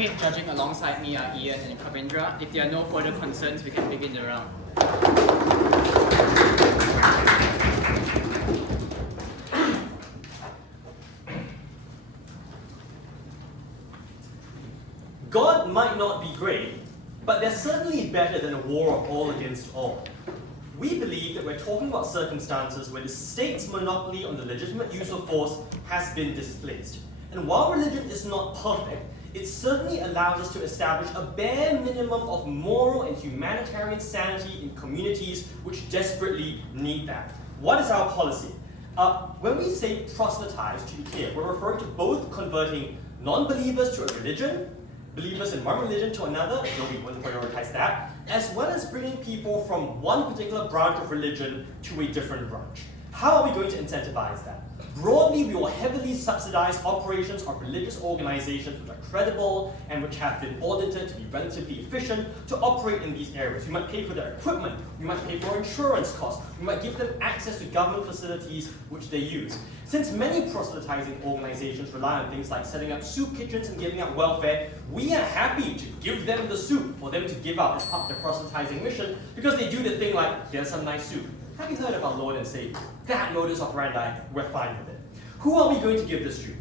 Okay, judging alongside me are Ian and Kavindra. If there are no further concerns, we can begin the round. God might not be great, but they're certainly better than a war of all against all. We believe that we're talking about circumstances where the state's monopoly on the legitimate use of force has been displaced. And while religion is not perfect, it certainly allows us to establish a bare minimum of moral and humanitarian sanity in communities which desperately need that. What is our policy? When we say proselytize, to be clear, we're referring to both converting non-believers to a religion, believers in one religion to another, though we wouldn't prioritize that, as well as bringing people from one particular branch of religion to a different branch. How are we going to incentivize that? Broadly, we will heavily subsidize operations of religious organizations which are credible and which have been audited to be relatively efficient to operate in these areas. We might pay for their equipment, we might pay for insurance costs, we might give them access to government facilities which they use. Since many proselytizing organizations rely on things like setting up soup kitchens and giving out welfare, we are happy to give them the soup for them to give out as part of their proselytizing mission because they do the thing like, here's some nice soup. Have you heard of our Lord and Savior? That modus operandi, we're fine with it. Who are we going to give this to?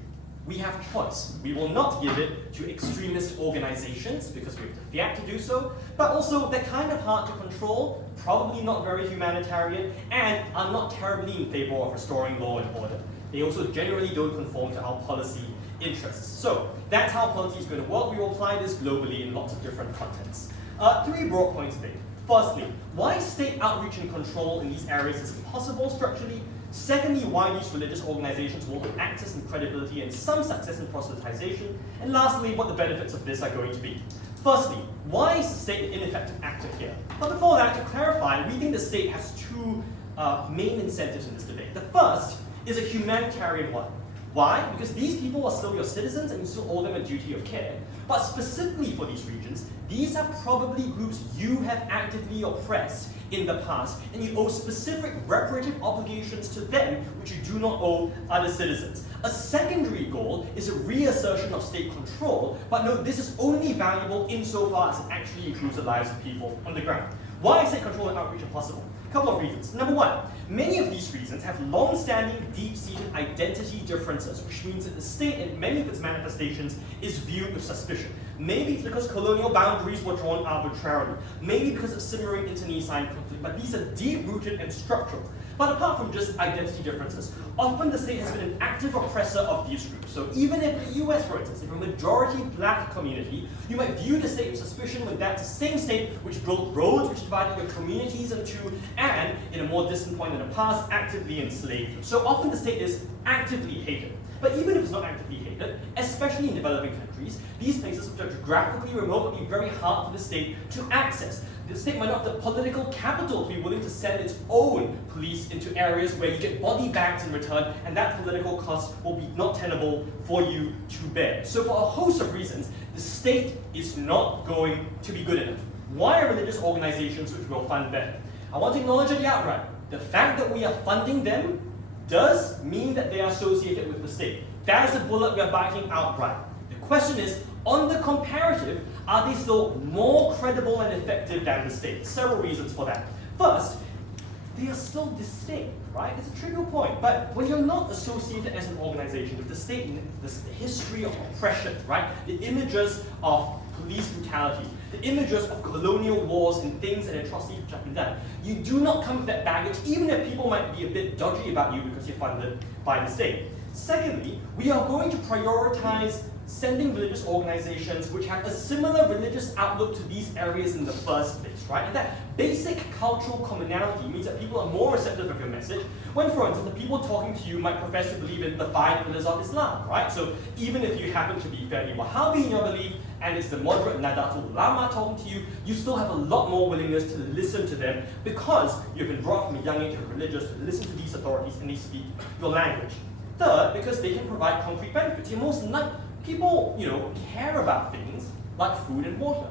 We have choice. We will not give it to extremist organizations because we have the fiat to do so, but also they're kind of hard to control, probably not very humanitarian, and are not terribly in favor of restoring law and order. They also generally don't conform to our policy interests. So that's how policy is going to work. We will apply this globally in lots of different contexts. 3 broad points made. Firstly, why state outreach and control in these areas is impossible structurally. Secondly, why these religious organizations will have access and credibility and some success in proselytization. And lastly, what the benefits of this are going to be. Firstly, why is the state an ineffective actor here? But before that, to clarify, we think the state has 2 main incentives in this debate. The first is a humanitarian one. Why? Because these people are still your citizens and you still owe them a duty of care. But specifically for these regions, these are probably groups you have actively oppressed in the past, and you owe specific reparative obligations to them which you do not owe other citizens. A secondary goal is a reassertion of state control, but note this is only valuable insofar as it actually improves the lives of people on the ground. Why is state control and outreach impossible? A couple of reasons. Number one, many of these reasons have long-standing, deep-seated identity differences, which means that the state in many of its manifestations is viewed with suspicion. Maybe it's because colonial boundaries were drawn arbitrarily. Maybe because of simmering internecine conflict, but these are deep-rooted and structural. But apart from just identity differences, often the state has been an active oppressor of these groups. So even if the US, for instance, if a majority black community, you might view the state with suspicion when that's the same state which built roads, which divided your communities into, and in a more distant point in the past, actively enslaved you. So often the state is actively hated. But even if it's not actively hated, especially in developing countries, these places which are geographically remote would be very hard for the state to access. The state might not have the political capital to be willing to send its own police into areas where you get body bags in return, and that political cost will be not tenable for you to bear. So for a host of reasons, the state is not going to be good enough. Why are religious organizations which will fund better? I want to acknowledge at the outright, the fact that we are funding them does mean that they are associated with the state. That is a bullet we are biting outright. The question is, on the comparative, are they still more credible and effective than the state? Several reasons for that. First, they are still distinct, right? It's a trivial point, but when you're not associated as an organization with the state and the history of oppression, right? The images of police brutality, the images of colonial wars and things and atrocities which have been done, you do not come with that baggage, even if people might be a bit dodgy about you because you're funded by the state. Secondly, we are going to prioritize sending religious organizations which have a similar religious outlook to these areas in the first place, right? And that basic cultural commonality means that people are more receptive of your message when, for instance, the people talking to you might profess to believe in the 5 pillars of Islam, right? So even if you happen to be fairly Wahhabi in your belief, and it's the moderate Nadatul Ulama talking to you, you still have a lot more willingness to listen to them because you've been brought from a young age of religious to listen to these authorities and they speak your language. Third, because they can provide concrete benefits. People, care about things like food and water.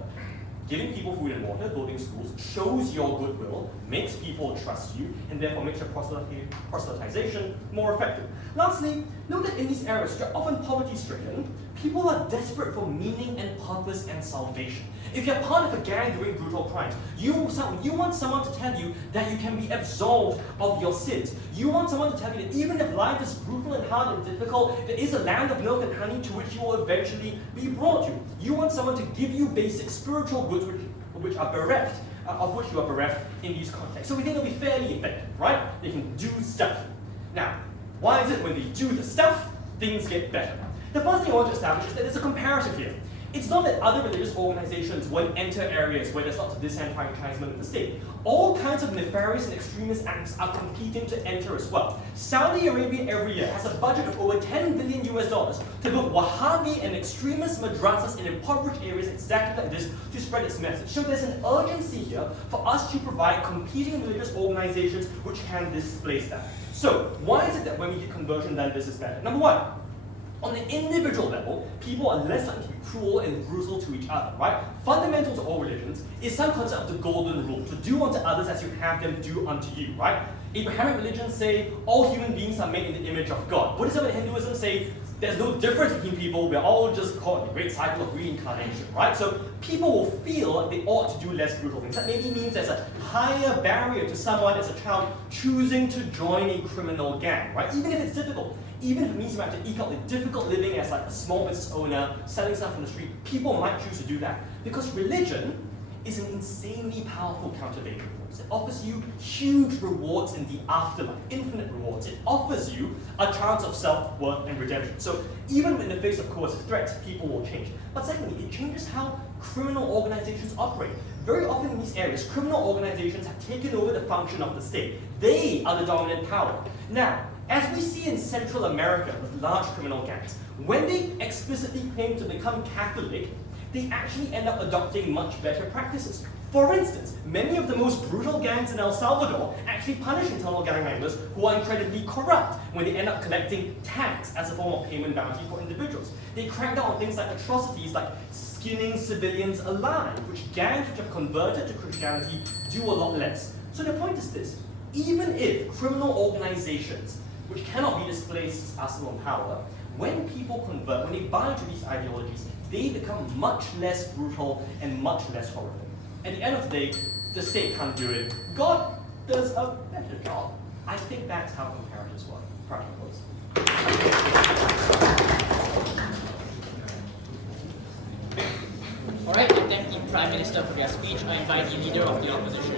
Giving people food and water, building schools, shows your goodwill, makes people trust you, and therefore makes your proselytization more effective. Lastly, note that in these areas which are often poverty-stricken, People are desperate for meaning and purpose and salvation. If you're part of a gang doing brutal crimes, you want someone to tell you that you can be absolved of your sins. You want someone to tell you that even if life is brutal and hard and difficult, there is a land of milk and honey to which you will eventually be brought to. You want someone to give you basic spiritual goods which are bereft, of which you are bereft in these contexts. So we think it'll be fairly effective, right? They can do stuff. Now, why is it when they do the stuff, things get better? The first thing I want to establish is that there's a comparative here. It's not that other religious organizations won't enter areas where there's lots of disenfranchisement of the state. All kinds of nefarious and extremist acts are competing to enter as well. Saudi Arabia every year has a budget of over $10 billion to build Wahhabi and extremist madrasas in impoverished areas exactly like this to spread its message. So there's an urgency here for us to provide competing religious organizations which can displace that. So why is it that when we get conversion then this is better? Number one, on the individual level, people are less likely to be cruel and brutal to each other, right? Fundamental to all religions is some concept of the golden rule, to do unto others as you have them do unto you, right? Abrahamic religions say all human beings are made in the image of God. Buddhism and Hinduism say there's no difference between people, we're all just caught in the great cycle of reincarnation, right? So people will feel like they ought to do less brutal things. That maybe means there's a higher barrier to someone as a child choosing to join a criminal gang, right? Even if it's difficult. Even if it means you have to eke out the difficult living as like a small business owner, selling stuff on the street, people might choose to do that. Because religion is an insanely powerful countervailing force. It offers you huge rewards in the afterlife, infinite rewards. It offers you a chance of self-worth and redemption. So even in the face of coercive threats, people will change. But secondly, it changes how criminal organizations operate. Very often in these areas, criminal organizations have taken over the function of the state. They are the dominant power. Now, as we see in Central America with large criminal gangs, when they explicitly claim to become Catholic, they actually end up adopting much better practices. For instance, many of the most brutal gangs in El Salvador actually punish internal gang members who are incredibly corrupt when they end up collecting tax as a form of payment bounty for individuals. They crack down on things like atrocities like skinning civilians alive, which gangs which have converted to Christianity do a lot less. So the point is this, even if criminal organizations which cannot be displaced as still in power, when people convert, when they buy into these ideologies, they become much less brutal and much less horrific. At the end of the day, the state can't do it. God does a better job. I think that's how comparatives work. Practicals. Alright, I thank the Prime Minister for their speech. I invite the Leader of the Opposition.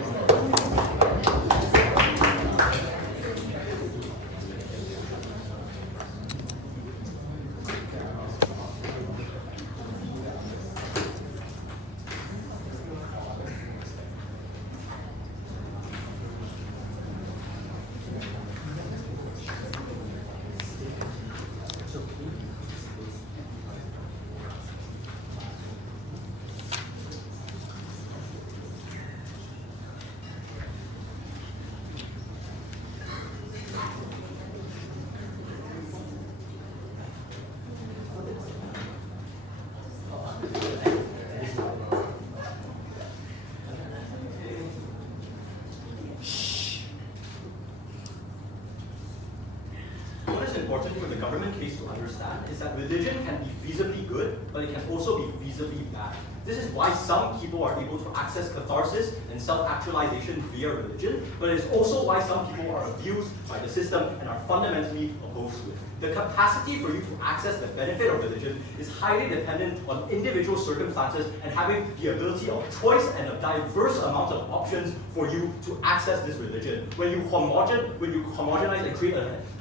Important for the government case to understand is that religion can be feasibly good, but it can also be feasibly bad. This is why some people are able to access catharsis and self-actualization via religion, but it is also why some people are abused by the system and are fundamentally opposed to it. The capacity for you to access the benefit of religion is highly dependent on individual circumstances and having the ability of choice and a diverse amount of options for you to access this religion. When you homogenize and create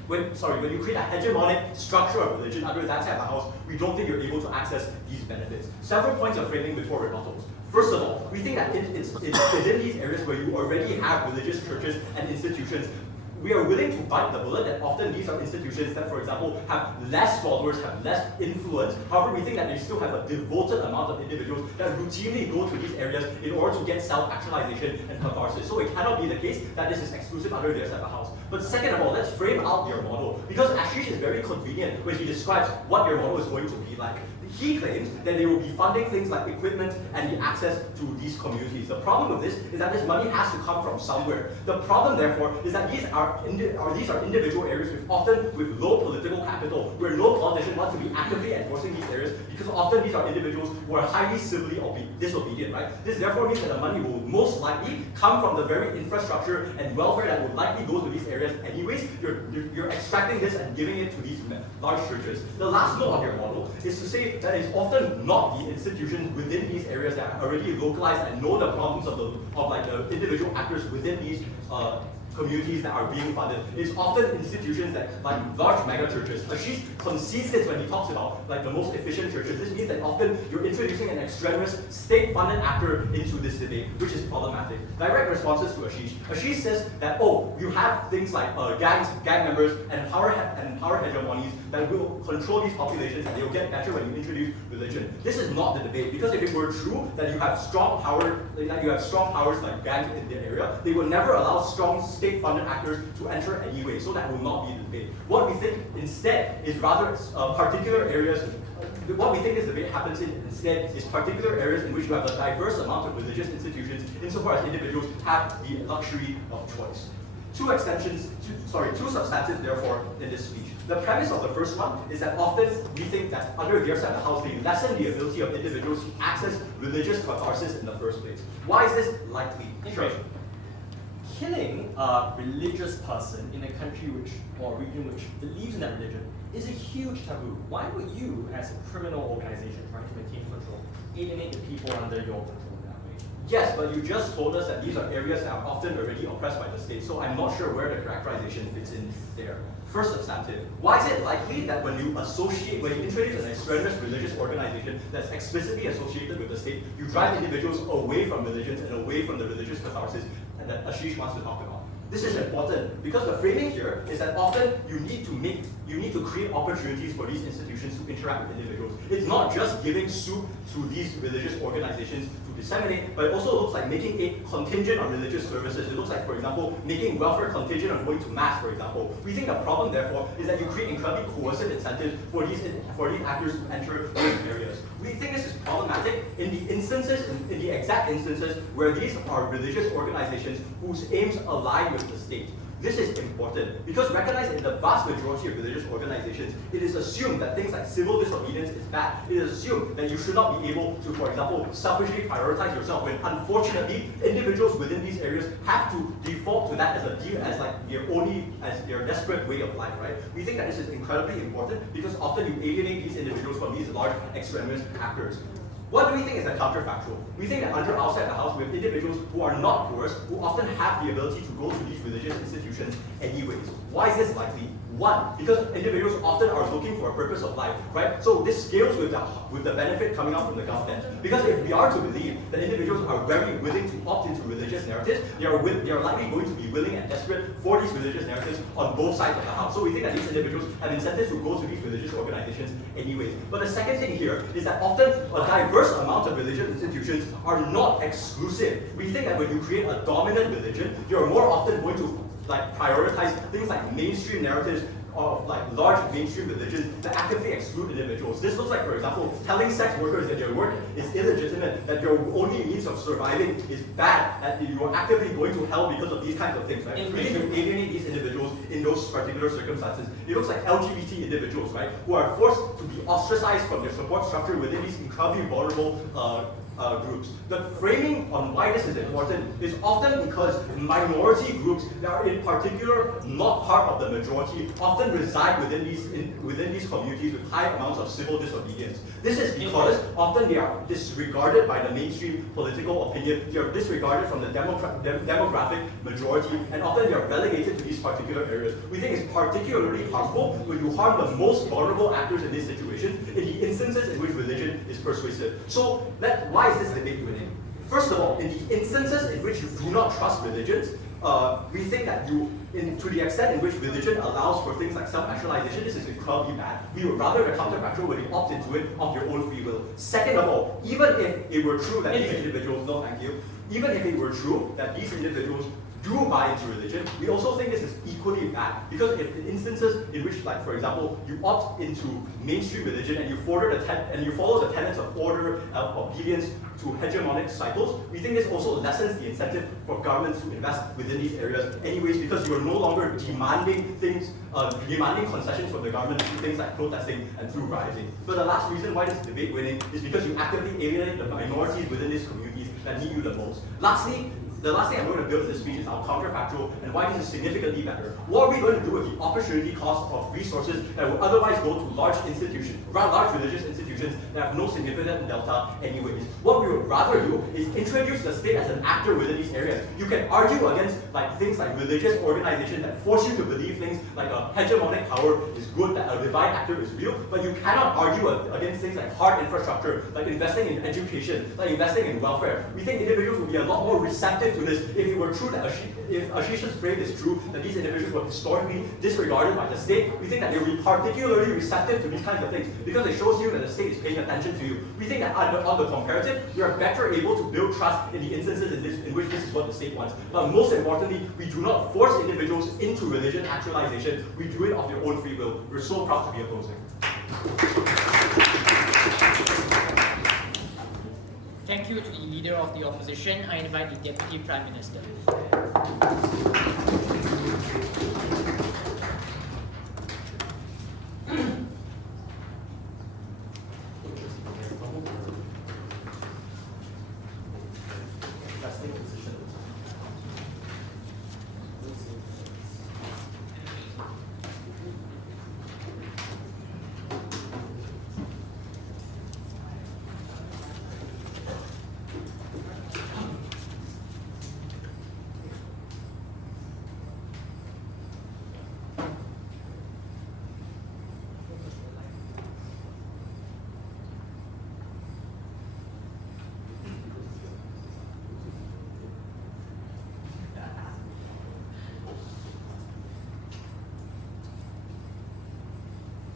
when you create a hegemonic structure of religion under that type of house, we don't think you're able to access these benefits. Several points of framing before rebuttals. First of all, we think that within these areas where you already have religious churches and institutions, we are willing to bite the bullet that often these are institutions that, for example, have less followers, have less influence. However, we think that they still have a devoted amount of individuals that routinely go to these areas in order to get self-actualization and catharsis. So it cannot be the case that this is exclusive under their type of house. But second of all, let's frame out your model. Because Ashish is very convenient when he describes what your model is going to be like. he claims that they will be funding things like equipment and the access to these communities. The problem with this is that this money has to come from somewhere. The problem, therefore, is that these are individual areas often with low political capital, where no politician wants to be actively enforcing these areas, because often these are individuals who are highly civilly disobedient, right? This therefore means that the money will most likely come from the very infrastructure and welfare that would likely go to these areas anyways. You're extracting this and giving it to these large churches. The last note on your model is to say that it's often not the institutions within these areas that are already localized and know the problems of the individual actors within these communities that are being funded. It's often institutions that, like large mega churches. Ashish concedes this when he talks about like the most efficient churches. This means that often you're introducing an extraneous state-funded actor into this debate, which is problematic. Direct responses to Ashish. Ashish says that, oh, you have things like gang members and power hegemonies that will control these populations, and they'll get better when you introduce religion. This is not the debate, because if it were true that you have strong powers like gangs in the area, they will never allow strong state-funded actors to enter anyway, so that will not be the debate. What we think instead is rather particular areas. What we think is the debate happens in instead is particular areas in which you have a diverse amount of religious institutions, insofar as individuals have the luxury of choice. Two substantives therefore in this speech. The premise of the first one is that often we think that under their side of the house they lessen the ability of individuals to access religious catharsis in the first place. Why is this likely? Sure. Killing a religious person in a country or region which believes in that religion is a huge taboo. Why would you, as a criminal organization trying to maintain control, alienate the people under your control that way? Yes, but you just told us that these are areas that are often already oppressed by the state, so I'm not sure where the characterization fits in there. First substantive. Why is it likely that when you introduce an extraneous religious organization that's explicitly associated with the state, you drive individuals away from religions and away from the religious catharsis that Ashish wants to talk about? This is important because the framing here is that often you need to create opportunities for these institutions to interact with individuals. It's not just giving soup to these religious organizations to disseminate, but it also looks like making a contingent on religious services. It looks like, for example, making welfare contingent on going to mass, for example. We think the problem, therefore, is that you create incredibly coercive incentives for these actors to enter those areas. We think this is problematic in the exact instances where these are religious organizations whose aims align with the state. This is important because recognized in the vast majority of religious organizations, it is assumed that things like civil disobedience is bad. It is assumed that you should not be able to, for example, selfishly prioritize yourself when unfortunately individuals within these areas have to default to that as their desperate way of life, right? We think that this is incredibly important because often you alienate these individuals from these large extremist actors. What do we think is the counterfactual? We think that outside the house, we have individuals who are not coerced, who often have the ability to go to these religious institutions anyways. Why is this likely? One, because individuals often are looking for a purpose of life, right? So this scales with the benefit coming out from the government. Because if we are to believe that individuals are very willing to opt into religious narratives, they are likely going to be willing and desperate for these religious narratives on both sides of the house. So we think that these individuals have incentives to go to these religious organizations anyways. But the second thing here is that often a diverse amount of religious institutions are not exclusive. We think that when you create a dominant religion, you're more often going to prioritize things like mainstream narratives of large mainstream religions that actively exclude individuals. This looks like, for example, telling sex workers that their work is illegitimate, that your only means of surviving is bad, that you are actively going to hell because of these kinds of things, right? We need to alienate these individuals in those particular circumstances. It looks like LGBT individuals, right, who are forced to be ostracized from their support structure within these incredibly vulnerable groups. The framing on why this is important is often because minority groups that are in particular not part of the majority often reside within these communities with high amounts of civil disobedience. This is because often they are disregarded by the mainstream political opinion, they are disregarded from the demographic majority, and often they are relegated to these particular areas. We think it's particularly harmful when you harm the most vulnerable actors in these situations in the instances in which religion is persuasive. So why is this debate winning? First of all, in the instances in which you do not trust religions, we think that to the extent in which religion allows for things like self-actualization, this is incredibly bad. We would rather the counterfactual when you opt into it of your own free will. Second of all, even if it were true that these individuals, no thank you, even if it were true that these individuals do buy into religion, we also think this is equally bad. Because if in instances in which, like for example, you opt into mainstream religion and you follow the tenets of order, obedience to hegemonic cycles, we think this also lessens the incentive for governments to invest within these areas anyways, because you are no longer demanding things, demanding concessions from the government through things like protesting and through rioting. But the last reason why this is debate winning is because you actively alienate the minorities within these communities that need you the most. Lastly, the last thing I'm going to build in this speech is our counterfactual and why this is significantly better. What are we going to do with the opportunity cost of resources that would otherwise go to large institutions, large religious institutions that have no significant delta anyways? What we would rather do is introduce the state as an actor within these areas. You can argue against things like religious organizations that force you to believe things like a hegemonic power is good, that a divine actor is real, but you cannot argue against things like hard infrastructure, like investing in education, like investing in welfare. We think individuals would be a lot more receptive to this if it were true that if Ashish's frame is true, that these individuals were historically disregarded by the state. We think that they will be particularly receptive to these kinds of things because it shows you that the state is paying attention to you. We think that on the comparative, we are better able to build trust in the instances in which this is what the state wants. But most importantly, we do not force individuals into religion actualization. We do it of their own free will. We're so proud to be opposing. Thank you to the Leader of the Opposition. I invite the Deputy Prime Minister.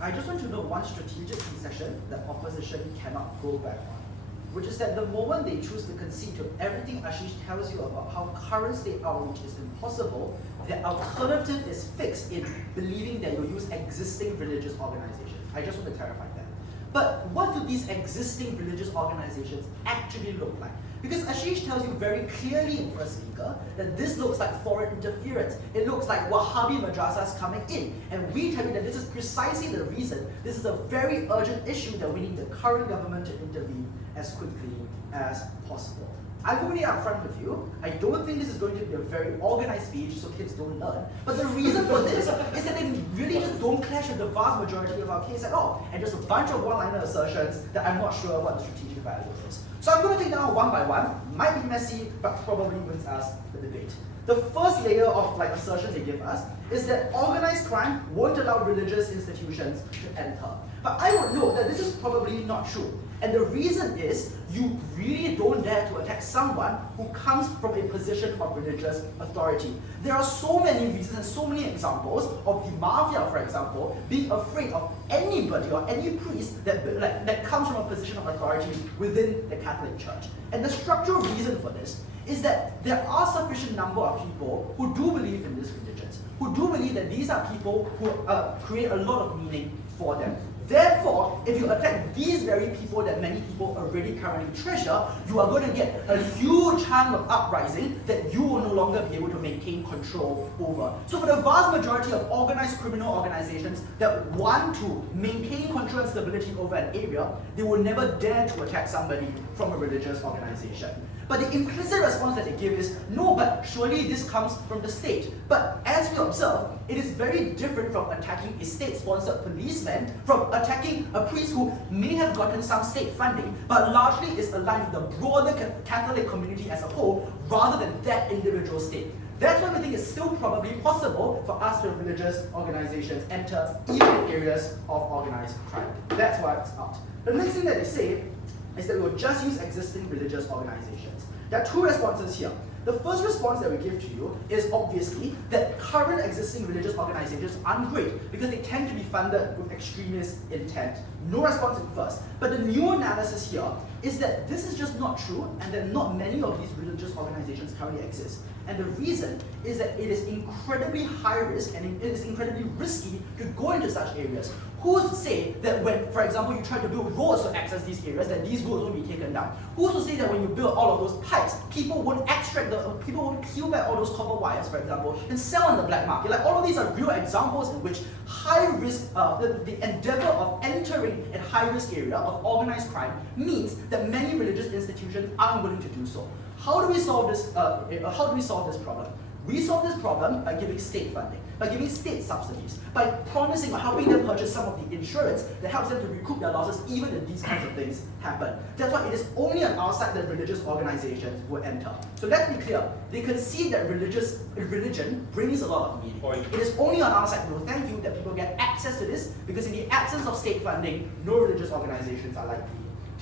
I just want to note one strategic concession that opposition cannot go back on, which is that the moment they choose to concede to everything Ashish tells you about how current state outreach is impossible, the alternative is fixed in believing that you'll use existing religious organizations. I just want to clarify that. But what do these existing religious organizations actually look like? Because Ashish tells you very clearly in First Speaker that this looks like foreign interference. It looks like Wahhabi madrasas coming in. And we tell you that this is precisely the reason this is a very urgent issue that we need the current government to intervene as quickly as possible. I'm going to be upfront with you. I don't think this is going to be a very organized speech so kids don't learn. But the reason for this is that they really just don't clash with the vast majority of our case at all. And just a bunch of one-liner assertions that I'm not sure what the strategic value is. So I'm going to take them one by one. Might be messy, but probably wins us the debate. The first layer of assertion they give us is that organized crime won't allow religious institutions to enter. But I would note that this is probably not true. And the reason is you really don't dare to attack someone who comes from a position of religious authority. There are so many reasons and so many examples of the mafia, for example, being afraid of anybody or any priest that comes from a position of authority within the Catholic Church. And the structural reason for this is that there are sufficient number of people who do believe in these religions, who do believe that these are people who create a lot of meaning for them. Therefore, if you attack these very people that many people already currently treasure, you are going to get a huge chunk of uprising that you will no longer be able to maintain control over. So for the vast majority of organized criminal organizations that want to maintain control and stability over an area, they will never dare to attack somebody from a religious organization. But the implicit response that they give is, no, but surely this comes from the state. But as we observe, it is very different from attacking a state-sponsored policeman, from attacking a priest who may have gotten some state funding, but largely is aligned with the broader Catholic community as a whole, rather than that individual state. That's why we think it's still probably possible for us to have religious organizations enter even areas of organized crime. That's why it's out. The next thing that they say is that we will just use existing religious organizations. There are two responses here. The first response that we give to you is obviously that current existing religious organizations aren't great because they tend to be funded with extremist intent. No response at first. But the new analysis here is that this is just not true and that not many of these religious organizations currently exist. And the reason is that it is incredibly high risk and it is incredibly risky to go into such areas. Who's to say that when, for example, you try to build roads to access these areas, that these roads won't be taken down? Who's to say that when you build all of those pipes, people won't peel back all those copper wires, for example, and sell on the black market? Like, all of these are real examples in which high risk, the endeavor of entering a high risk area of organized crime means that many religious institutions aren't willing to do so. How do we solve this? Problem? We solve this problem by giving state funding, by giving state subsidies, by promising or helping them purchase some of the insurance that helps them to recoup their losses even if these kinds of things happen. That's why it is only on our side that religious organizations will enter. So let's be clear, they concede that religion brings a lot of meaning. It is only on our side, no thank you, that people get access to this, because in the absence of state funding, no religious organizations are likely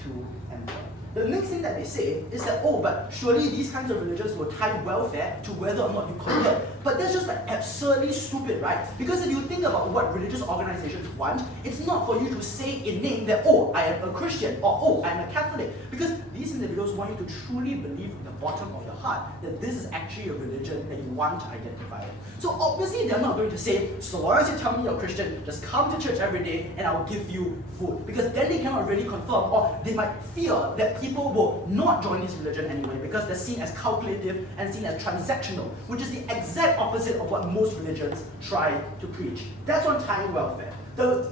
to enter. The next thing that they say is that, oh, but surely these kinds of religions will tie welfare to whether or not you convert. But that's just like absurdly stupid, right? Because if you think about what religious organizations want, it's not for you to say in name that, oh, I am a Christian, or oh, I am a Catholic. Because these individuals want you to truly believe in the bottom of your heart that this is actually a religion that you want to identify with. So obviously they're not going to say, so long as you tell me you're Christian, just come to church every day and I'll give you food. Because then they cannot really confirm, or they might fear that people will not join this religion anyway because they're seen as calculative and seen as transactional, which is the exact opposite of what most religions try to preach. That's on tying welfare. The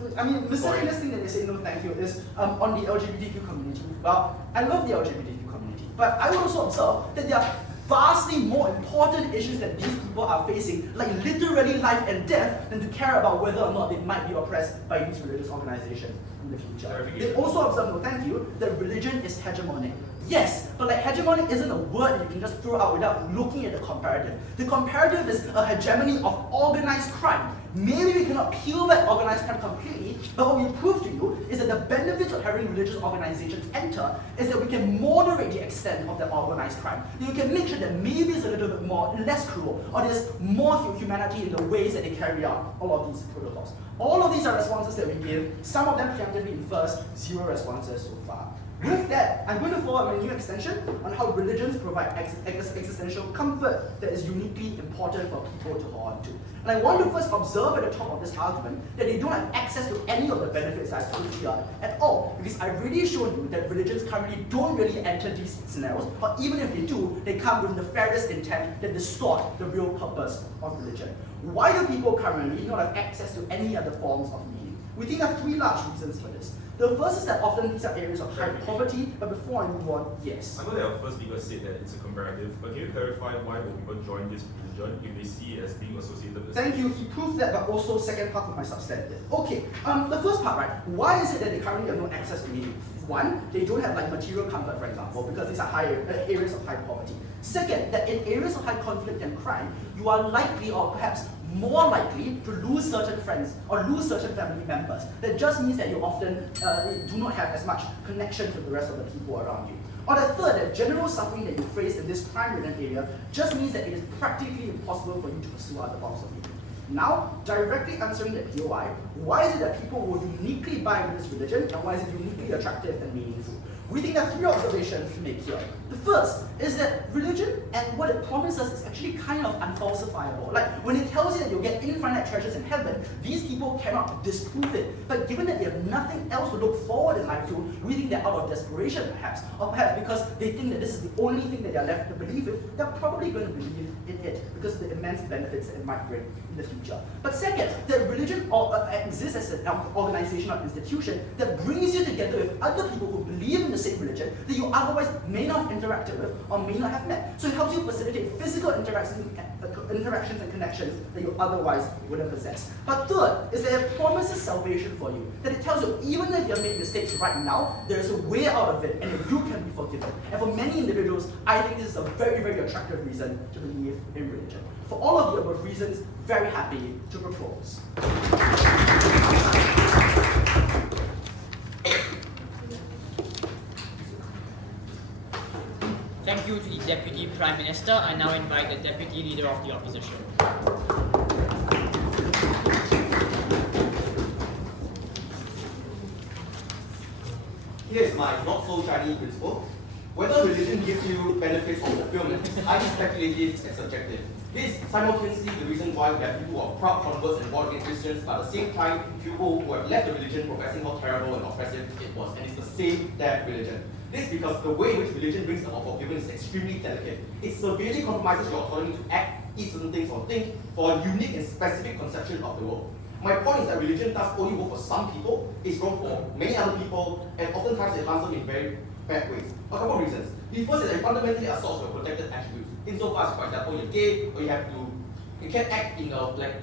miscellaneous thing that they say no thank you is on the LGBTQ community. Well, I love the LGBTQ community, but I would also observe that there are vastly more important issues that these people are facing, like literally life and death, than to care about whether or not they might be oppressed by these religious organizations in the future. They also observe, no thank you, that religion is hegemonic. Yes, but like hegemonic isn't a word that you can just throw out without looking at the comparative. The comparative is a hegemony of organized crime. Maybe we cannot peel back organized crime completely, but what we prove to you is that the benefits of having religious organizations enter is that we can moderate the extent of the organized crime. You can make sure that maybe it's a little bit less cruel, or there's more humanity in the ways that they carry out all of these protocols. All of these are responses that we give. Some of them preemptively in first, 0 responses so far. With that, I'm going to follow up a new extension on how religions provide existential comfort that is uniquely important for people to hold on to. And I want to first observe at the top of this argument that they don't have access to any of the benefits I've put here at all, because I've already shown you that religions currently don't really enter these scenarios, or even if they do, they come with nefarious intent that distort the real purpose of religion. Why do people currently not have access to any other forms of meaning? We think there are 3 large reasons for this. The first is that often these are areas of high poverty, but before I move on, yes. I know that our first speaker said that it's a comparative, but can you clarify why will people join this religion if they see it as being associated with? Thank you, he proved that, but also second half of my substantive. Okay, the first part, right? Why is it that they currently have no access to meaning? One, they don't have like material comfort, for example, because these are areas of high poverty. Second, that in areas of high conflict and crime, you are likely, or perhaps more likely, to lose certain friends or lose certain family members. That just means that you often do not have as much connection with the rest of the people around you. Or the third, that general suffering that you face in this crime-ridden area just means that it is practically impossible for you to pursue other forms of meaning. Now, directly answering the POI, why is it that people will uniquely buy into this religion, and why is it uniquely attractive and meaningful? We think there are 3 observations to make here. The first is that religion and what it promises is actually kind of unfalsifiable. Like, when it tells you that you'll get infinite treasures in heaven, these people cannot disprove it. But given that they have nothing else to look forward in life to, we think they're out of desperation perhaps, or perhaps because they think that this is the only thing that they're left to believe in, they're probably going to believe in it because of the immense benefits that it might bring in the future. But second, that religion exists as an organization or institution that brings you together with other people who believe in the same religion that you otherwise may not have interacted with or may not have met. So it helps you facilitate physical interactions and connections that you otherwise wouldn't possess. But third is that it promises salvation for you. That it tells you even if you have made mistakes right now, there is a way out of it and you can be forgiven. And for many individuals, I think this is a very, very attractive reason to believe in religion. For all of the above reasons, very happy to propose. Thank you to the Deputy Prime Minister. I now invite the Deputy Leader of the Opposition. Here is my not so shiny principle. Whether religion gives you benefits or fulfillment is highly speculative and subjective. This is simultaneously the reason why we have people who are proud converts and born again Christians, but at the same time, people who have left the religion professing how terrible and oppressive it was, and it's the same damn religion. This is because the way in which religion brings about fulfillment is extremely delicate. It severely compromises your autonomy to act, eat certain things, or think for a unique and specific conception of the world. My point is that religion does only work for some people, it's wrong for many other people, and oftentimes it harms them in very bad ways. A couple of reasons. The first is that it fundamentally assaults your protected attributes. Insofar as, for example, you're gay, or you can't act in a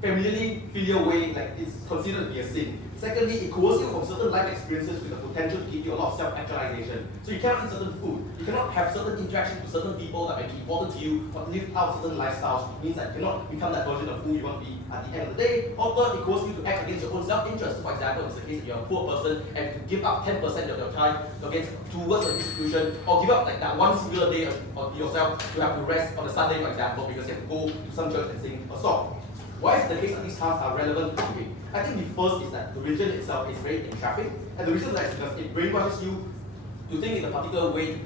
familiarly filial way, like it's considered to be a sin. Secondly, it coerces you from certain life experiences with the potential to give you a lot of self-actualization. So you cannot eat certain food, you cannot have certain interactions with certain people that may be important to you, but live out certain lifestyles. It means that you cannot become that version of who you want to be at the end of the day. Or third, it coerces you to act against your own self-interest. So for example, it's the case that you're a poor person and to give up 10% of your time towards an institution, or give up like that one singular day of yourself to have to rest on a Sunday, for example, because you have to go to some church and sing a song. Why is it the case that these harms are relevant to debate? I think the first is that the religion itself is very entrapping, and the reason for that is because it brainwashes you to think in a particular way,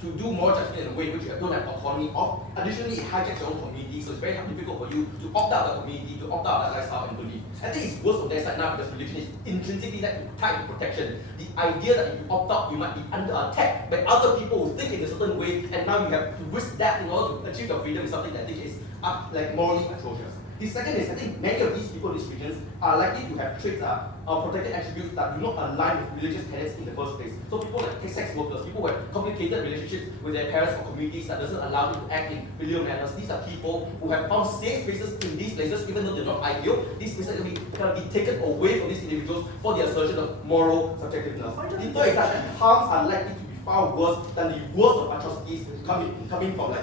to do more judgment in a way in which you don't have autonomy of. Additionally, it hijacks your own community, so it's very difficult for you to opt out of the community, to opt out of that lifestyle and belief. I think it's worse on their side now because religion is intrinsically tied to protection. The idea that if you opt out, you might be under attack by other people who think in a certain way, and now you have to risk that in order to achieve your freedom is something that I think is morally atrocious. The second is, I think many of these people in these regions are likely to have traits or protected attributes that do not align with religious tenets in the first place. So people like sex workers, people who have complicated relationships with their parents or communities that doesn't allow them to act in filial manners. These are people who have found safe spaces in these places, even though they're not ideal. These spaces can be taken away from these individuals for the assertion of moral subjectiveness. The third is that harms are likely to be far worse than the worst of atrocities coming from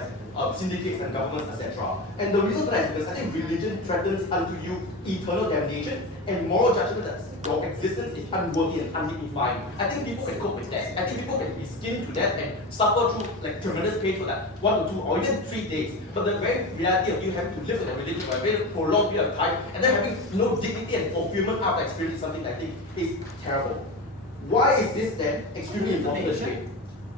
syndicates and governments, etc. And the reason for that is because I think religion threatens unto you eternal damnation and moral judgment that your existence is unworthy and undignified. I think people can cope with that. I think people can be skinned to death and suffer through tremendous pain for that 1 to 2 or even 3 days. But the very reality of you having to live with a religion for a very prolonged period of time and then having no dignity and fulfillment after experience is something that I think is terrible. Why is this then extremely important to debate?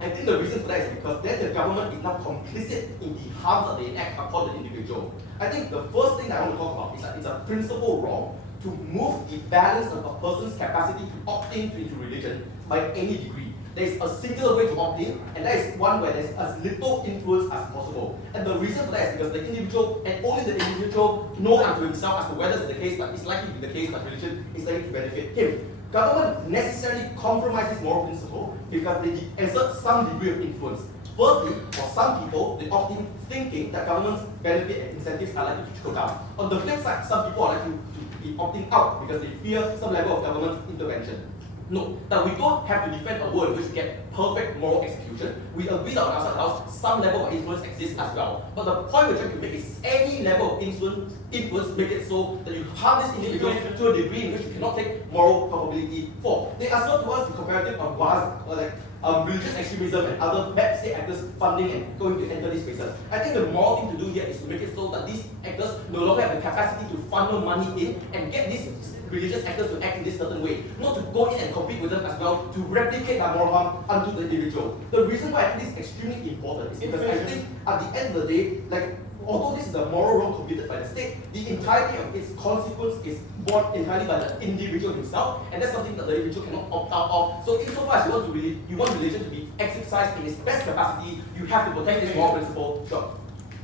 I think the reason for that is because then the government is now complicit in the harms that they enact upon the individual. I think the first thing that I want to talk about is that it's a principle wrong to move the balance of a person's capacity to opt into religion by any degree. There is a singular way to opt in, and that is one where there is as little influence as possible. And the reason for that is because the individual, and only the individual, know unto himself as to whether it's the case, but it's likely to be the case that religion is likely to benefit him. Government necessarily compromises moral principle because they exert some degree of influence. Firstly, for some people, they opt in thinking that government's benefit and incentives are likely to trickle down. On the flip side, some people are likely to be opting out because they fear some level of government intervention. No, that we don't have to defend a world in which we get perfect moral execution. We agree that on outside the house, some level of influence exists as well. But the point we're trying to make is any level of influence make it so that you harm this individual to a degree in which you cannot take moral culpability for. They assert to us the comparative of religious extremism and other bad state actors funding and going to enter these spaces. I think the moral thing to do here is to make it so that these actors no longer have the capacity to funnel money in and get these religious actors to act in this certain way, not to go in and compete with them as well to replicate that moral harm unto the individual. The reason why I think this is extremely important is because I think at the end of the day, although this is a moral wrong committed by the state, the entirety of its consequence is borne entirely by the individual himself, and that's something that the individual cannot opt out of. So insofar as you want religion to be exercised in its best capacity, you have to protect this moral principle. Sure.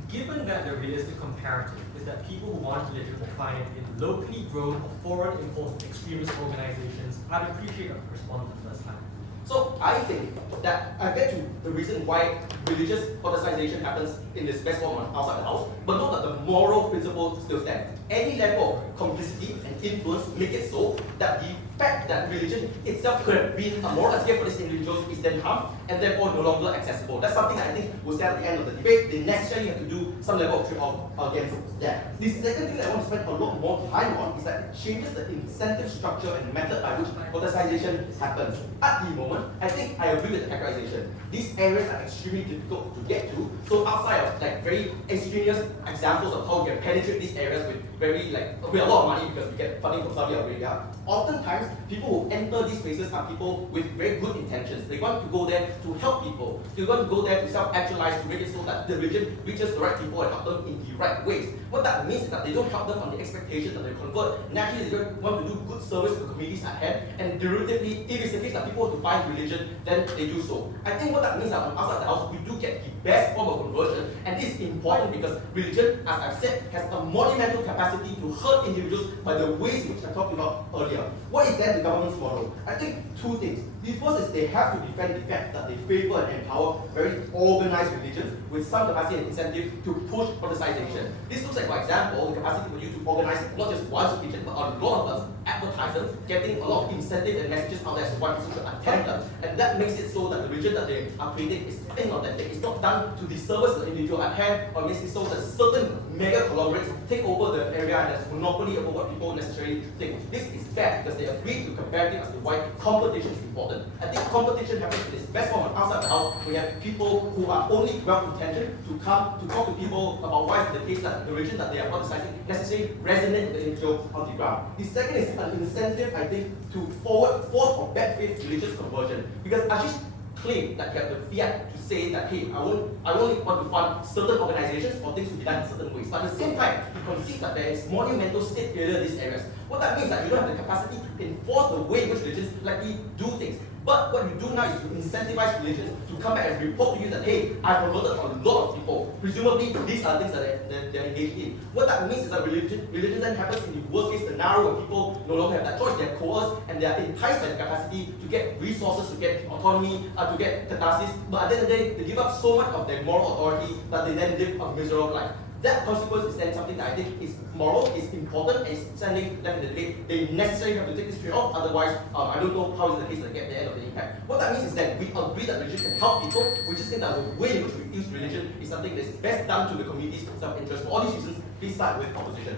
Given that the realistic comparative is that people who want religion will find it in locally grown or foreign imposed extremist organizations, I'd appreciate a response to the first time. So I think that I get to the reason why religious politicization happens in this best form outside the house, but not that the moral principle still stands. Any level of complicity and influence make it so that the fact that religion itself could have been a moral escape for these individuals is then harmed and therefore no longer accessible. That's something that I think will stand at the end of the debate. They necessarily have to do some level of trade-off against that. The second thing that I want to spend a lot more time on is that it changes the incentive structure and method by which politicization happens. At the moment, I think I agree with the categorization. These areas are extremely difficult to get to. So outside of very extraneous examples of how we can penetrate these areas with a lot of money because we get funding from Saudi Arabia, oftentimes People who enter these places are people with very good intentions. They want to go there to help people. They want to go there to self-actualize, to make it so that the religion reaches the right people and help them in the right ways. What that means is that they don't help them on the expectation that they convert. Naturally, they don't want to do good service to the communities at hand. And derivatively, if it's the case that people want to find religion, then they do so. I think what that means is that on outside the house, we do get the best form of conversion, and it's important because religion, as I've said, has a monumental capacity to hurt individuals by the ways in which I talked about earlier. What is then the government's model? I think two things. The first is they have to defend the fact that they favor and empower very organized religions with some capacity and incentive to push politicization. This looks like, for example, the capacity for you to organize not just one religion, but a lot of them, advertisers, getting a lot of incentive and messages out there as one person to attend them. And that makes it so that the religion that they are creating is inauthentic. It's not done to the service of the individual at hand, or makes it so that certain mega conglomerates take over the area and there's monopoly over what people necessarily think. This is bad because they agree to comparative as to why competition is important. I think competition happens in its best form outside the house. We have people who are only well-intentioned to come to talk to people about why it's the case that the religion that they are politicizing necessarily resonate with the individual on the ground. The second is an incentive, I think, to force or bad faith religious conversion. Because Ashish claimed that he had the fiat to say that, hey, I only want to fund certain organizations or things to be done in certain ways. But at the same time, he concedes that there is monumental state failure in these areas. What that means is that you don't have the capacity to enforce the way in which religions likely do things. But what you do now is you incentivize religions to come back and report to you that, hey, I converted a lot of people. Presumably, these are things that they're engaged in. What that means is that religion then happens in the worst case scenario where people no longer have that choice. They're coerced and they are enticed by the capacity to get resources, to get autonomy, to get catharsis. But at the end of the day, they give up so much of their moral authority that they then live a miserable life. That consequence is then something that I think is moral, is important, and is standing left in the debate. They necessarily have to take this trade off, otherwise, I don't know how is the case that they get the end of the impact. What that means is that we agree that religion can help people, we just think that the way in which we use religion is something that is best done to the community's self-interest. For all these reasons, please side with opposition.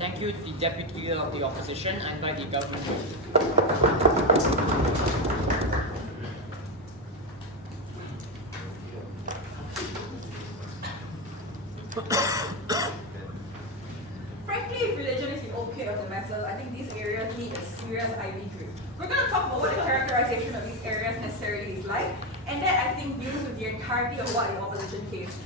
Thank you, the Deputy Leader of the Opposition. I invite the government. Frankly, if religion is the opiate of the masses, I think these areas need a serious IV drip. We're going to talk about what the characterization of these areas necessarily is like, and that I think deals with the entirety of what the opposition case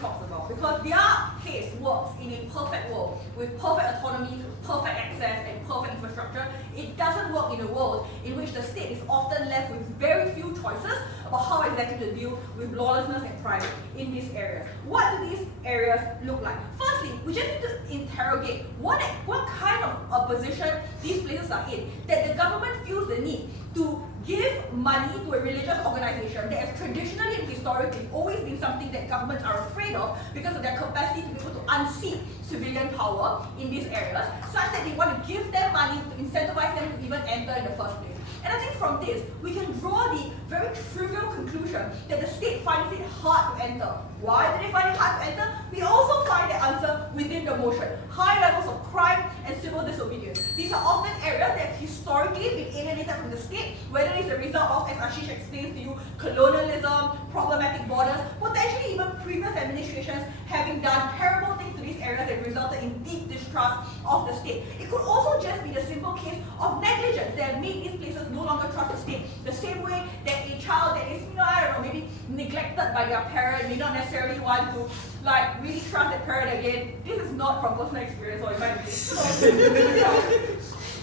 talks about. Because their case works in a perfect world, with perfect autonomy, perfect access, and perfect infrastructure. It doesn't work in a world in which the state is often left with very few choices about how exactly to deal with lawlessness and crime in these areas. What do these areas look like? Firstly, we just need to interrogate what kind of opposition these places are in, that the government feels the need to give money to a religious organization that has traditionally and historically always been something that governments are afraid of because of their capacity to be able to unseat civilian power in these areas, such that they want to give them money to incentivize them to even enter in the first place. And I think from this, we can draw the very trivial conclusion that the state finds it hard to enter. Why do they find it hard to enter? We also find the answer within the motion. High levels of crime and civil disobedience. These are often areas that have historically been alienated from the state, whether it's a result of, as Ashish explains to you, colonialism, problematic borders, potentially even previous administrations having done terrible things to these areas that resulted in deep distrust of the state. It could also just be the simple case of negligence that made these places no longer trust the state. The same way that a child that is, I don't know, maybe neglected by their parent may not necessarily want to really trust their parent again. This is not from personal experience, or it might be.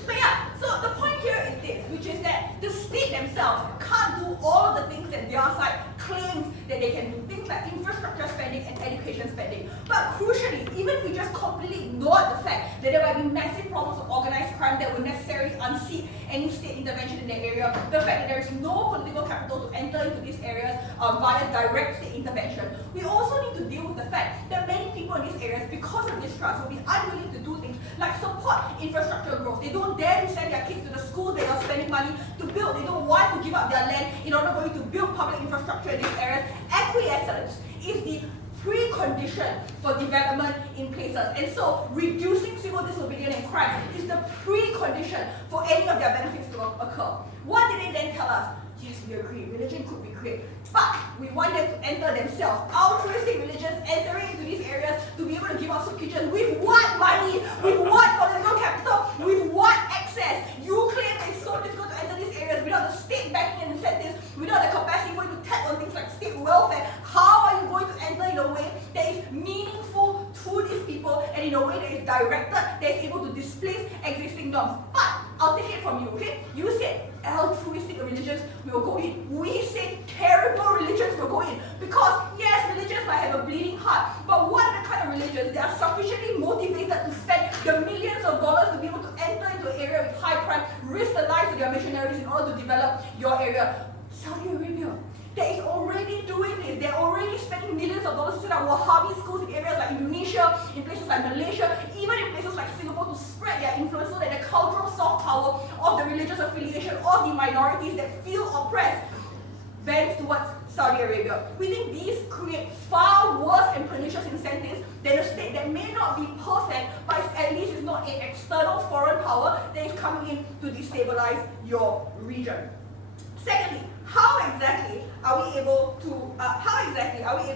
But yeah, so the point here is this, which is that the state themselves can't do all of the things that their side claims that they can do, things like infrastructure spending and education spending. But crucially, even if we just completely ignore the fact that there might be massive problems of organized crime that will necessarily unseat any state intervention in the area, the fact that there is no political capital to enter into these areas via direct state intervention, we also need to deal with the fact that many people in these areas, because of distrust, will be unwilling to do things like support infrastructure growth. They don't dare to send their kids to the schools they are spending money to build. They don't want to give up their land in order for you to build public infrastructure in these areas. Acquiescence is the precondition for development in places. And so reducing civil disobedience and crime is the precondition for any of their benefits to occur. What did they then tell us? Yes, we agree, religion could be great, but we want them to enter themselves. Altruistic religions entering into these areas to be able to give out soup kitchens with what money? With what and in a way that is directed, that is able to displace existing norms. But I'll take it from you, okay? You said altruistic religions will go in. We say terrible religions will go in. Because yes, religions might have a bleeding heart, but what are the kind of religions that are sufficiently motivated to spend the millions of dollars to be able to enter into an area with high crime, risk the lives of their missionaries in order to develop your area? Saudi Arabia. That is already doing this. They're already spending millions of dollars to set up Wahhabi schools in areas like Indonesia, in places like Malaysia, even in places like Singapore to spread their influence so that the cultural soft power of the religious affiliation of the minorities that feel oppressed bends towards Saudi Arabia. We think these create far worse and pernicious incentives than a state that may not be perfect, but at least is not an external foreign power that is coming in to destabilize your region. Secondly, how exactly are we able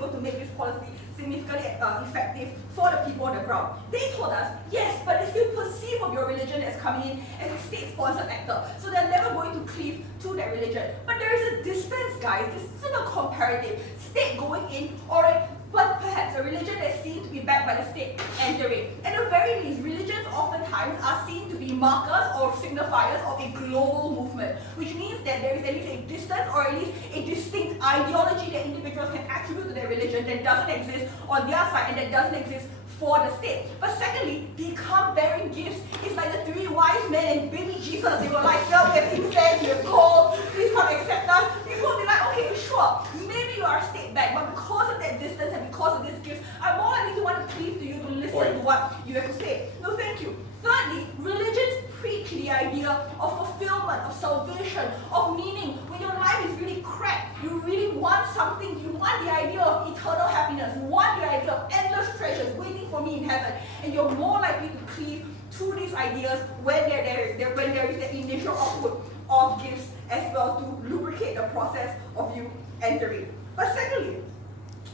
to make this policy significantly effective for the people on the ground? They told us, yes, but they still perceive of your religion as coming in as a state-sponsored actor, so they're never going to cleave to that religion. But there is a distance, guys. This isn't a comparative. State going in, or but perhaps a religion that's seen to be backed by the state entering. At the very least, religions oftentimes are seen to be markers or signifiers of a global movement, which means that there is at least a distance or at least a distinct ideology that individuals can attribute to their religion that doesn't exist on their side and that doesn't exist for the state. But secondly, they come bearing gifts. It's like the three wise men and baby Jesus. They were like, yeah, we have incense, we have gold, please come accept us. People will be like, okay, sure, maybe you are state backed, but because of that distance and because of these gifts, I'm more likely to want to cleave to you, to listen to what you have to say. No, thank you. Thirdly, religions preach the idea of fulfillment, of salvation, of meaning. When your life is really crap, you really want something, you want the idea of eternal happiness, you want the idea of endless treasures waiting for me in heaven, and you're more likely to cleave to these ideas when there is the initial output of gifts as well to lubricate the process of you entering. But secondly,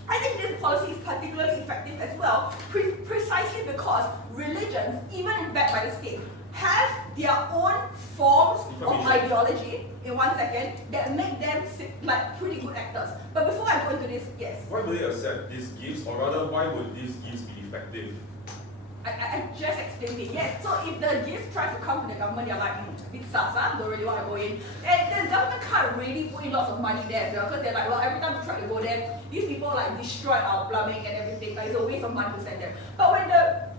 I think this policy is particularly effective as well, precisely because religions, even backed by the state, have their own forms of ideology, in 1 second, that make them like pretty good actors. But before I go into this, yes? Why would they accept these gifts, or rather, why would these gifts be effective? I just explained it, yes. So if the gift tries to come from the government, you're like, bit sus, don't really want to go in. And the government can't really put in lots of money there as well, because they're like, well, every time we try to go there, these people like destroy our plumbing and everything. Like, it's a waste of money to send them. But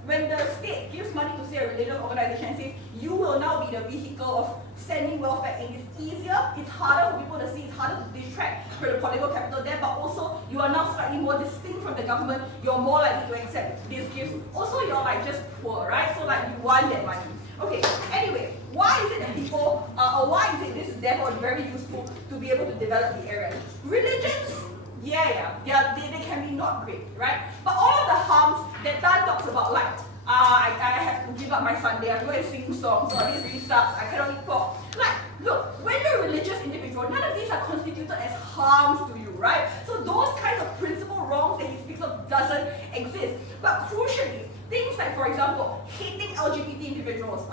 when the state gives money to say a religious organization and says, you will now be the vehicle of sending welfare aid, it's easier, it's harder for people to see, it's harder to detract from the political capital there, but also you are now slightly more distinct from the government, you're more likely to accept these gifts. Also, you're like just poor, right? So like you want that money. Okay, anyway, why is it that people, or why is it this is therefore very useful to be able to develop the area? Religions, they can be not great, right? But all of the harms that Thanh talks about, like, I have to give up my Sunday, I have to go and sing songs, or this really sucks, I cannot eat pork. Like, look, when you're a religious individual, none of these are constituted as harms to you, right? So those kinds of principal wrongs that he speaks of doesn't exist. But crucially, things like, for example, hating LGBT individuals,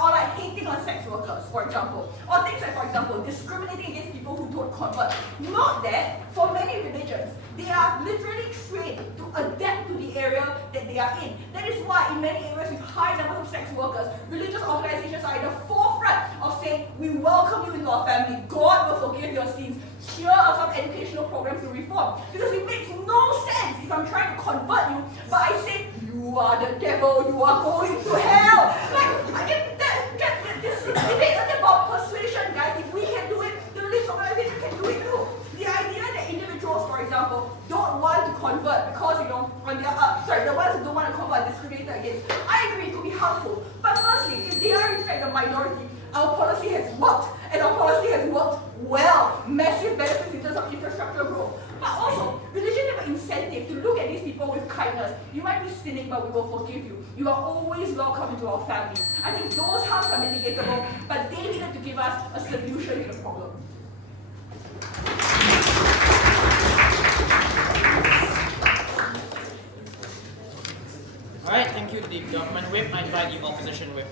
or like hating on sex workers, for example, or things like, for example, discriminating against people who don't convert. Note that for many religions, they are literally trained to adapt to the area that they are in. That is why in many areas with high numbers of sex workers, religious organizations are in the forefront of saying, we welcome you into our family, God will forgive your sins, here are some educational programs to reform. Because it makes no sense if I'm trying to convert you, but I say, you are the devil, you are going to hell. Like, I get this debate about persuasion, guys. If we can do it, the religious organization can do it too. The idea that individuals, for example, don't want to convert because, the ones who don't want to convert are discriminated against. I agree, it could be harmful. But firstly, if they are in fact a minority, our policy has worked, and our policy has worked well. Massive benefits in terms of infrastructure growth. But also, religion have an incentive to look at these people with kindness. You might be cynic, but we will forgive you. You are always welcome into our family. I think those harms are mitigatable, but they needed to give us a solution to the problem. Alright, thank you, the government whip. I invite the opposition whip.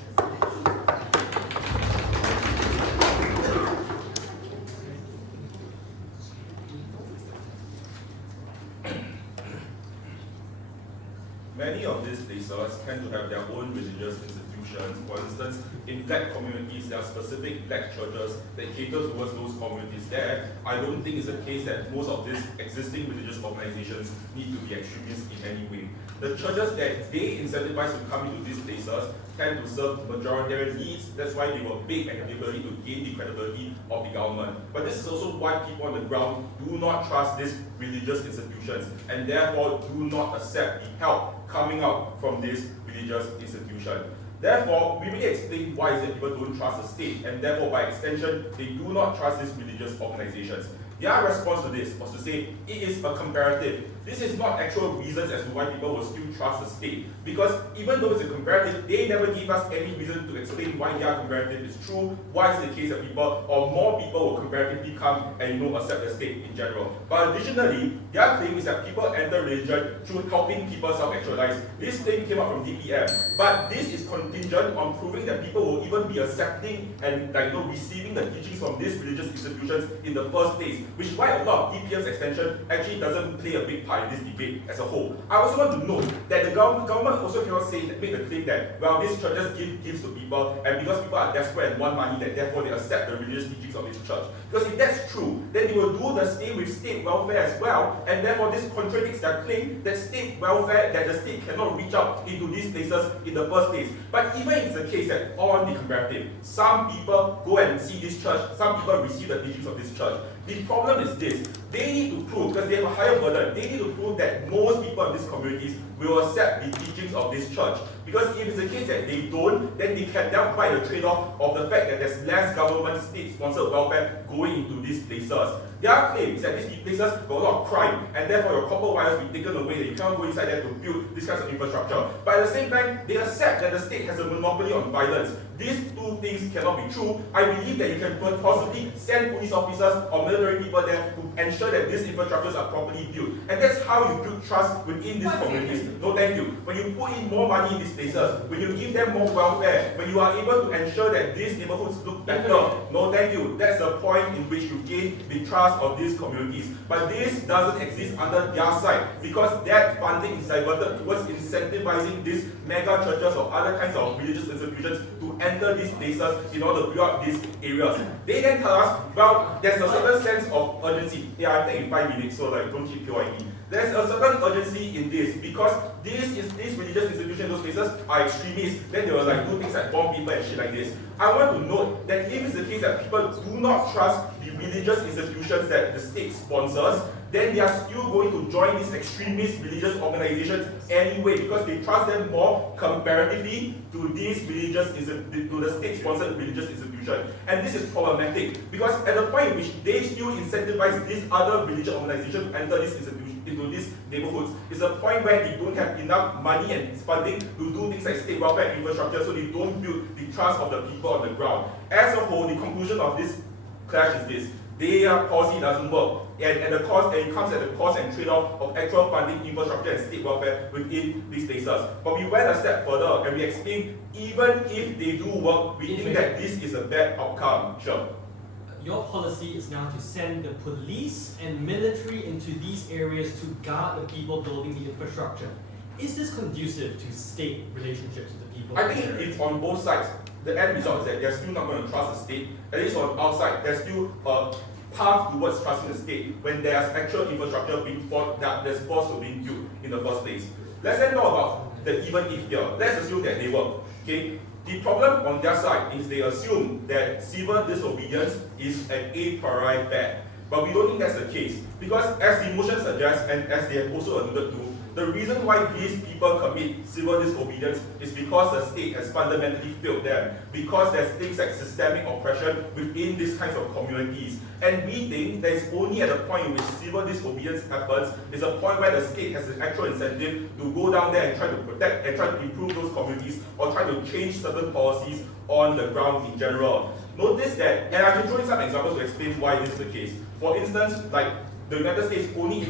many of these places tend to have their own religious institutions. For instance, in black communities, there are specific black churches that cater towards those communities there. I don't think it's the case that most of these existing religious organizations need to be extremist in any way. The churches that they incentivize to come into these places tend to serve majoritarian needs. That's why they were big and have the ability to gain the credibility of the government. But this is also why people on the ground do not trust these religious institutions and therefore do not accept the help coming out from this religious institution. Therefore, we really explain why is it people don't trust the state, and therefore by extension, they do not trust these religious organizations. Their response to this was to say it is a comparative. This is not actual reasons as to why people will still trust the state. Because even though it's a comparative, they never give us any reason to explain why their comparative is true, why is the case that people or more people will comparatively come and accept the state in general. But additionally, their claim is that people enter religion through helping people self-actualize. This claim came out from DPM, but this is contingent on proving that people will even be accepting and receiving the teachings from these religious institutions in the first place, which is why a lot of DPM's extension actually doesn't play a big part in this debate as a whole. I also want to note that the government also cannot make the claim that, well, these churches give gifts to people, and because people are desperate and want money, that therefore they accept the religious teachings of this church. Because if that's true, then they will do the same with state welfare as well, and therefore this contradicts their claim that state welfare, that the state cannot reach out into these places in the first place. But even if it's the case that on the comparative, some people go and see this church, some people receive the teachings of this church. The problem is this: they need to prove, because they have a higher burden, they need to prove that most people in these communities will accept the teachings of this church. Because if it's the case that they don't, then they can now fight the trade-off of the fact that there's less government state-sponsored welfare going into these places. Their claim is that these places got a lot of crime, and therefore your copper wires will be taken away, that you cannot go inside there to build this kind of infrastructure. But at the same time, they accept that the state has a monopoly on violence. These two things cannot be true. I believe that you can possibly send police officers or military people there to ensure that these infrastructures are properly built. And that's how you build trust within these communities. No, thank you. When you put in more money in these places, when you give them more welfare, when you are able to ensure that these neighborhoods look better, no, thank you. That's the point in which you gain the trust of these communities. But this doesn't exist under their side, because that funding is diverted towards incentivizing these mega churches or other kinds of religious institutions to enter these places in order to build up these areas. They then tell us, well, there's a certain sense of urgency. Yeah, I think in 5 minutes, so don't keep QIE. There's a certain urgency in this because these religious institutions in those places are extremists. Then they will do things like bomb people and shit like this. I want to note that if it's the case that people do not trust the religious institutions that the state sponsors, then they are still going to join these extremist religious organizations anyway, because they trust them more comparatively to these to the state-sponsored religious institution. And this is problematic because at the point in which they still incentivize these other religious organizations to enter these institutions into these neighborhoods, is a point where they don't have enough money and funding to do things like state welfare infrastructure, so they don't build the trust of the people on the ground. As a whole, the conclusion of this clash is this: their policy doesn't work, and it comes at the cost and trade-off of actual funding, infrastructure, and state welfare within these places. But we went a step further and we explained, even if they do work, we think that this is a bad outcome. Sure. Your policy is now to send the police and military into these areas to guard the people building the infrastructure. Is this conducive to state relationships with the people? I think it's on both sides. The end result is that they're still not going to trust the state. At least on outside, there's still a path towards trusting the state when there's actual infrastructure being that's forced to be built in the first place. Let's then talk about the even if here. Let's assume that they work. Okay? The problem on their side is they assume that civil disobedience is an a priori bad. But we don't think that's the case. Because as the motion suggests, and as they have also alluded to, the reason why these people commit civil disobedience is because the state has fundamentally failed them. Because there's things like systemic oppression within these kinds of communities. And we think that it's only at a point in which civil disobedience happens, is a point where the state has an actual incentive to go down there and try to protect and try to improve those communities, or try to change certain policies on the ground in general. Notice that, and I can throw in some examples to explain why this is the case. For instance, the United States only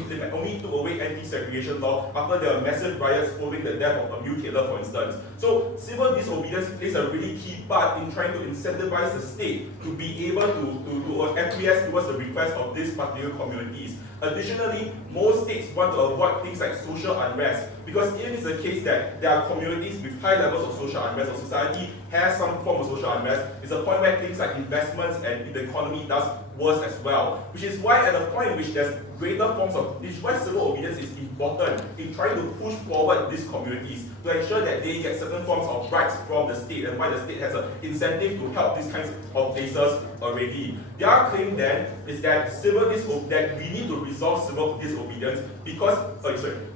took away anti-segregation law after there were massive riots following the death of a Mule Taylor, for instance. So civil disobedience plays a really key part in trying to incentivize the state to be able to acquiesce towards the request of these particular communities. Additionally, most states want to avoid things like social unrest, because if it's the case that there are communities with high levels of social unrest, or society has some form of social unrest, it's a point where things like investments and the economy does worse as well. Which is why at the point in which there's greater forms of, which is why civil obedience is important in trying to push forward these communities to ensure that they get certain forms of rights from the state, and why the state has an incentive to help these kinds of places already. Their claim then is that that we need to resolve civil disobedience because,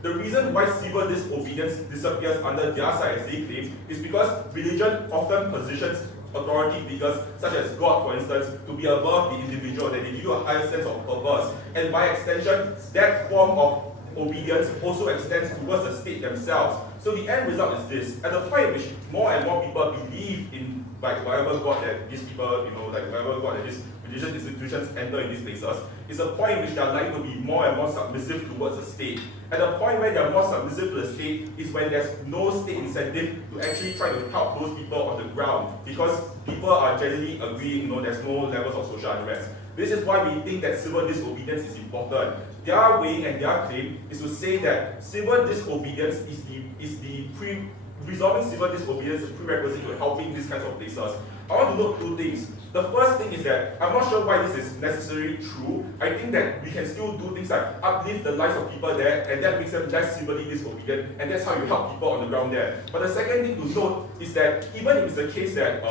the reason why civil disobedience disappears under their side, as they claim, is because religion often positions authority figures such as God, for instance, to be above the individual, that they give you a higher sense of purpose. And by extension, that form of obedience also extends towards the state themselves. So the end result is this: at the point in which more and more people believe in whatever God that these people, whatever God that these religious institutions enter in these places, is a point in which they are likely to be more and more submissive towards the state. At the point where they are more submissive to the state is when there's no state incentive to actually try to help those people on the ground, because people are generally agreeing, there's no levels of social unrest. This is why we think that civil disobedience is important. Their way and their claim is to say that civil disobedience resolving civil disobedience is a prerequisite to helping these kinds of places. I want to note two things. The first thing is that I'm not sure why this is necessarily true. I think that we can still do things like uplift the lives of people there, and that makes them less civilly disobedient, and that's how you help people on the ground there. But the second thing to note is that even if it's the case that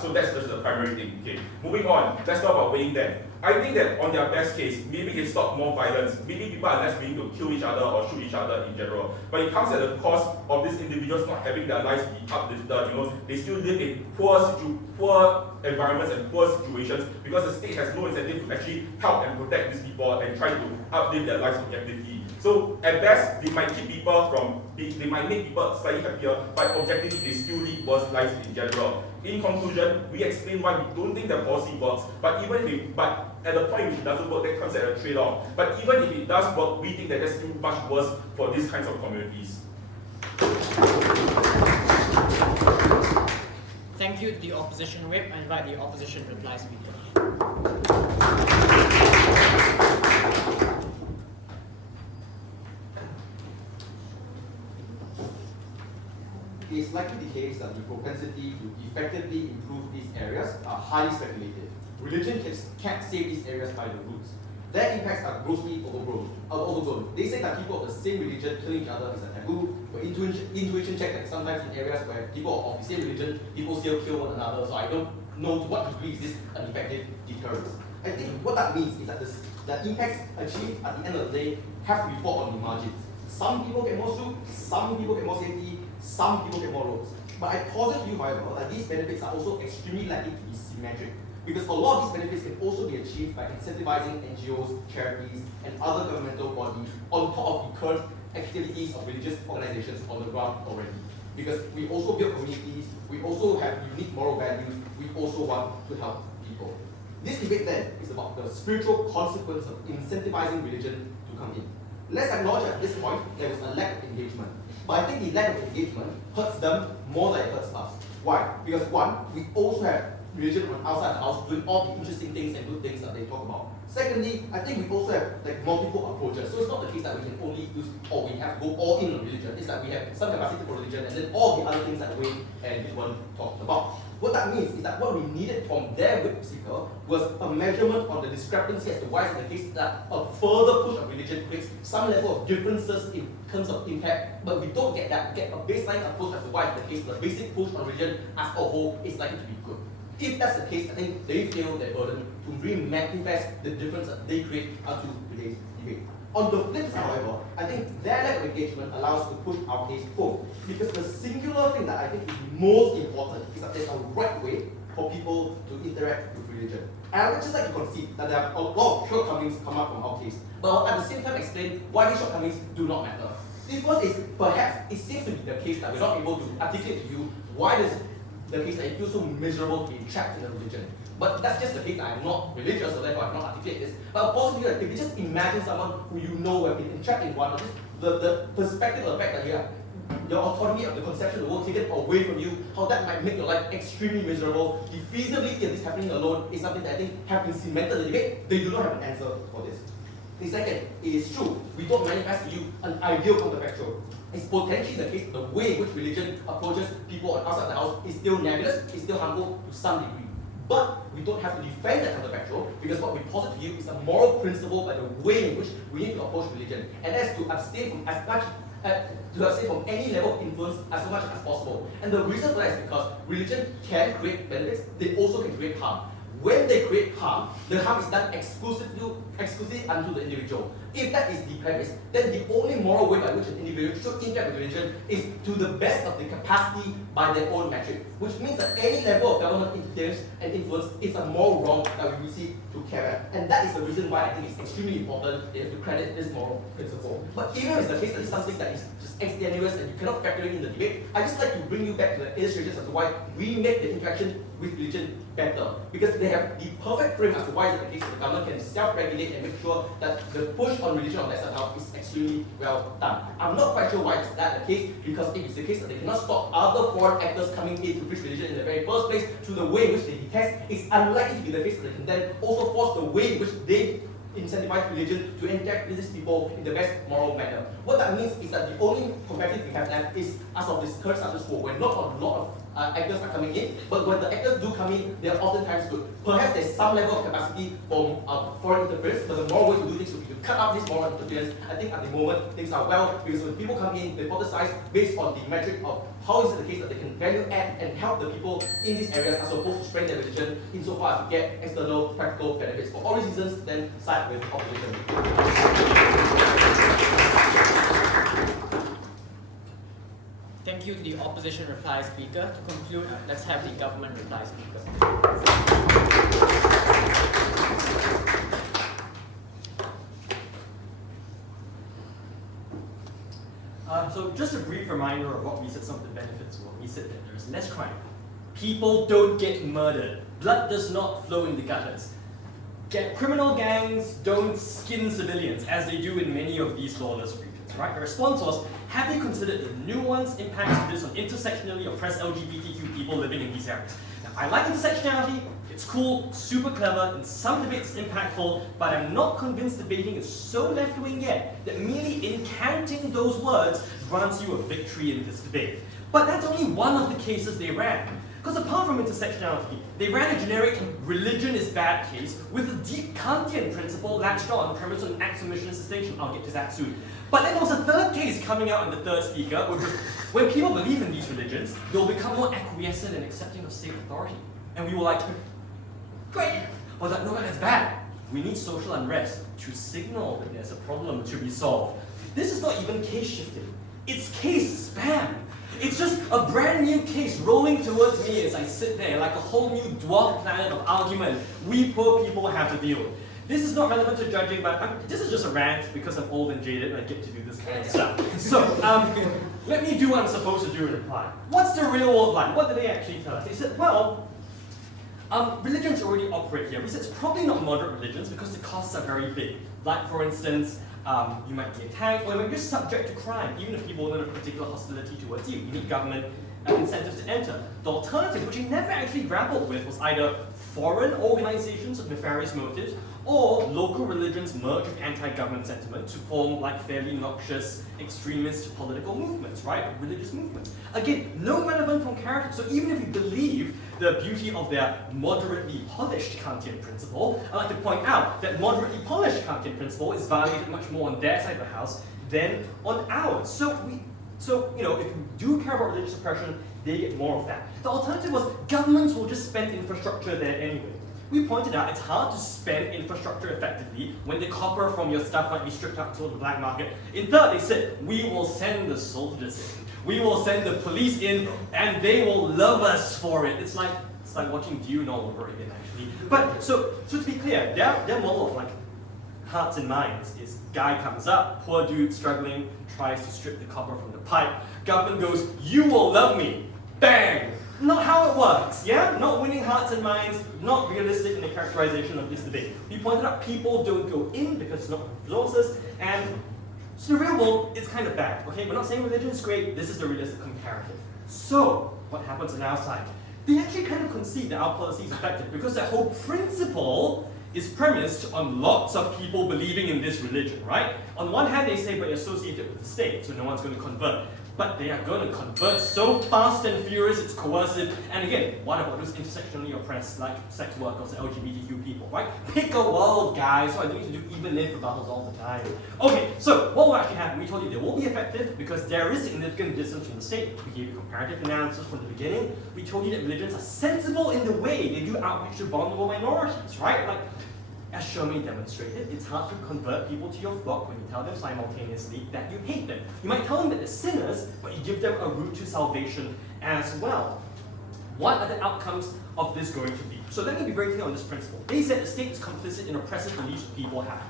so that's just the primary thing. Okay, moving on, let's talk about weighing them. I think that on their best case, maybe they stop more violence, maybe people are less willing to kill each other or shoot each other in general. But it comes at the cost of these individuals not having their lives be uplifted. They still live in poor environments and poor situations because the state has no incentive to actually help and protect these people and try to uplift their lives objectively. So at best, they might keep people they might make people slightly happier, but objectively they still lead worse lives in general. In conclusion, we explain why we don't think the policy works, but at the point in which it doesn't work, that comes at a trade-off. But even if it does work, we think that that's still much worse for these kinds of communities. Thank you to the opposition whip. I invite the opposition reply speaker. It is likely the case that the propensity to effectively improve these areas are highly speculative. Religion can't save these areas by the roots. Their impacts are grossly overblown. They say that people of the same religion killing each other is a taboo. But intuition check that sometimes in areas where people of the same religion, people still kill one another. So I don't know to what degree is this an effective deterrent. I think what that means is that the impacts achieved at the end of the day have to be fought on the margins. Some people get more soup, some people get more safety, some people get more roads. But I posit to you, however, that these benefits are also extremely likely to be symmetric, because a lot of these benefits can also be achieved by incentivizing NGOs, charities, and other governmental bodies on top of the current activities of religious organizations on the ground already. Because we also build communities, we also have unique moral values, we also want to help people. This debate then is about the spiritual consequence of incentivizing religion to come in. Let's acknowledge at this point there was a lack of engagement. But I think the lack of engagement hurts them more than it hurts us. Why? Because one, we also have religion on outside the house doing all the interesting things and good things that they talk about. Secondly, I think we also have multiple approaches. So it's not the case that we can only use or we have to go all in on religion. It's like we have some capacity for religion and then all the other things that Wayne and Woof talked about. What that means is that what we needed from their whip seeker was a measurement on the discrepancy as to why it's the case that a further push of religion creates some level of differences in terms of impact, but we don't get that. We get a baseline approach as to why it's the case the basic push on religion as a whole is likely to be good. If that's the case, I think they feel their burden to really manifest the difference that they create onto today's debate. On the flip side, however, I think their lack of engagement allows us to push our case home. Because the singular thing that I think is most important is that there's a right way for people to interact with religion. And I would just like to concede that there are a lot of shortcomings come up from our case, but at the same time explain why these shortcomings do not matter. The first is perhaps it seems to be the case that we're not able to articulate to you why does the case that it feels so miserable to be trapped in a religion. But that's just the case that I'm not religious, so therefore I cannot articulate this. But possibly, if you just imagine someone who you know have been entrapped in one, the perspective of the fact that you have your autonomy of the conception of the world taken away from you, how that might make your life extremely miserable. The feasibility of this happening alone is something that I think have been cemented in the debate. They do not have an answer for this. The second, it is true, we don't manifest to you an ideal counterfactual. It's potentially the case the way in which religion approaches people on outside the house is still nebulous, is still harmful to some degree. But we don't have to defend that counterfactual because what we posit to you is a moral principle by the way in which we need to approach religion, and that's to abstain from as much to abstain from any level of influence as much as possible. And the reason for that is because religion can create benefits, they also can create harm. When they create harm, the harm is done exclusively unto the individual. If that is the premise, then the only moral way by which an individual should interact with religion is to the best of their capacity by their own metric, which means that any level of government interference and influence is a moral wrong that we seek to carry out. And that is the reason why I think it's extremely important that you have to credit this moral principle. But even if it's the case that it's something that is just extraneous and you cannot factor it in the debate, I just like to bring you back to the illustrations as to why we make the interaction with religion better. Because they have the perfect frame as to why it's the case that the government can self-regulate and make sure that the push on religion on that side house is extremely well done. I'm not quite sure why is that the case, because if it's the case that they cannot stop other foreign actors coming in to preach religion in the very first place through the way in which they detest, it's unlikely to be the case that they can then also force the way in which they incentivize religion to interact with these people in the best moral manner. What that means is that the only competitive we have left is as of this current status quo, where not a lot of actors are coming in, but when the actors do come in, they are oftentimes good. Perhaps there's some level of capacity for foreign interference, but the moral way to do things would be to cut out this moral interference. I think at the moment things are well, because when people come in, they hypothesize based on the metric of how is it the case that they can value add and help the people in these areas as opposed to spread their religion insofar as to get external practical benefits. For all these reasons, then side with opposition. Thank you to the opposition reply speaker. To conclude, let's have the government reply speaker. So just a brief reminder of what we said some of the benefits were. We said that there's less crime. People don't get murdered. Blood does not flow in the gutters. Criminal gangs don't skin civilians, as they do in many of these lawless regions, right? The response was, have you considered the nuanced impacts of this on intersectionally oppressed LGBTQ people living in these areas? Now, I like intersectionality, it's cool, super clever, in some debates it's impactful, but I'm not convinced debating is so left-wing yet that merely incanting those words grants you a victory in this debate. But that's only one of the cases they ran. Because apart from intersectionality, they ran a generic religion is bad case with a deep Kantian principle latched on premise on acts of mission and sustain. I'll get to that soon. But then there was a third case coming out in the third speaker, which was when people believe in these religions, they'll become more acquiescent and accepting of state authority. And we were like, great! Well, no, that's bad. We need social unrest to signal that there's a problem to be solved. This is not even case shifting. It's case spam. It's just a brand new case rolling towards me as I sit there like a whole new dwarf planet of argument we poor people have to deal with. This is not relevant to judging, but this is just a rant because I'm old and jaded and I get to do this kind of stuff. So, let me do what I'm supposed to do in reply. What's the real world like? What did they actually tell us? They said, well, religions already operate here. We said it's probably not moderate religions because the costs are very big. Like, for instance, you might be attacked, or you're just subject to crime, even if people don't have a particular hostility towards you. You need government incentives to enter. The alternative, which he never actually grappled with, was either foreign organizations with nefarious motives, or local religions merge with anti-government sentiment to form like fairly noxious extremist political movements, right? Religious movements. Again, no relevant from character. So even if you believe the beauty of their moderately polished Kantian principle, I'd like to point out that moderately polished Kantian principle is valued much more on their side of the house than on ours. So you know, if you do care about religious oppression, they get more of that. The alternative was governments will just spend infrastructure there anyway. We pointed out it's hard to spend infrastructure effectively when the copper from your stuff might be stripped out to the black market. In third, they said, we will send the soldiers in. We will send the police in, and they will love us for it. It's like watching Dune all over again, actually. But so to be clear, their model of like hearts and minds is guy comes up, poor dude struggling, tries to strip the copper from the pipe. Government goes, you will love me. Bang! Not how it works, yeah? Not winning hearts and minds, not realistic in the characterization of this debate. We pointed out people don't go in because it's not resources, and so the real world is kind of bad, okay? We're not saying religion is great, this is the realistic comparative. So, what happens on our side? They actually kind of concede that our policy is effective because their whole principle is premised on lots of people believing in this religion, right? On one hand, they say, but you're associated with the state, so no one's going to convert. But they are going to convert so fast and furious, it's coercive. And again, what about those intersectionally oppressed, like sex workers, LGBTQ people, right? Pick a world, guys, so I don't need to do even if rebuttals all the time. Okay, so what will actually happen? We told you they won't be effective because there is significant distance from the state. We gave you comparative analysis from the beginning. We told you that religions are sensible in the way they do outreach to vulnerable minorities, right? Like, as Sherman demonstrated, it's hard to convert people to your flock when you tell them simultaneously that you hate them. You might tell them that they're sinners, but you give them a route to salvation as well. What are the outcomes of this going to be? So let me be very clear on this principle. They said the state is complicit in oppressive beliefs people have.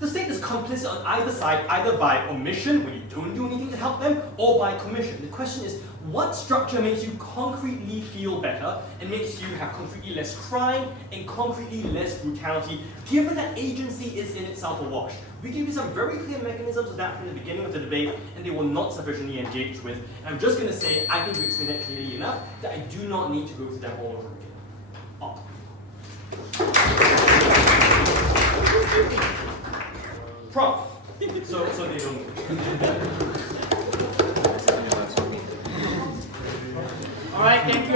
The state is complicit on either side, either by omission, when you don't do anything to help them, or by commission. The question is, what structure makes you concretely feel better and makes you have concretely less crime and concretely less brutality, given that agency is in itself a wash? We give you some very clear mechanisms of that from the beginning of the debate, and they were not sufficiently engaged with. And I'm just going to say, I think we explained that clearly enough that I do not need to go through them all over again. Prof. So they don't. All right, thank you.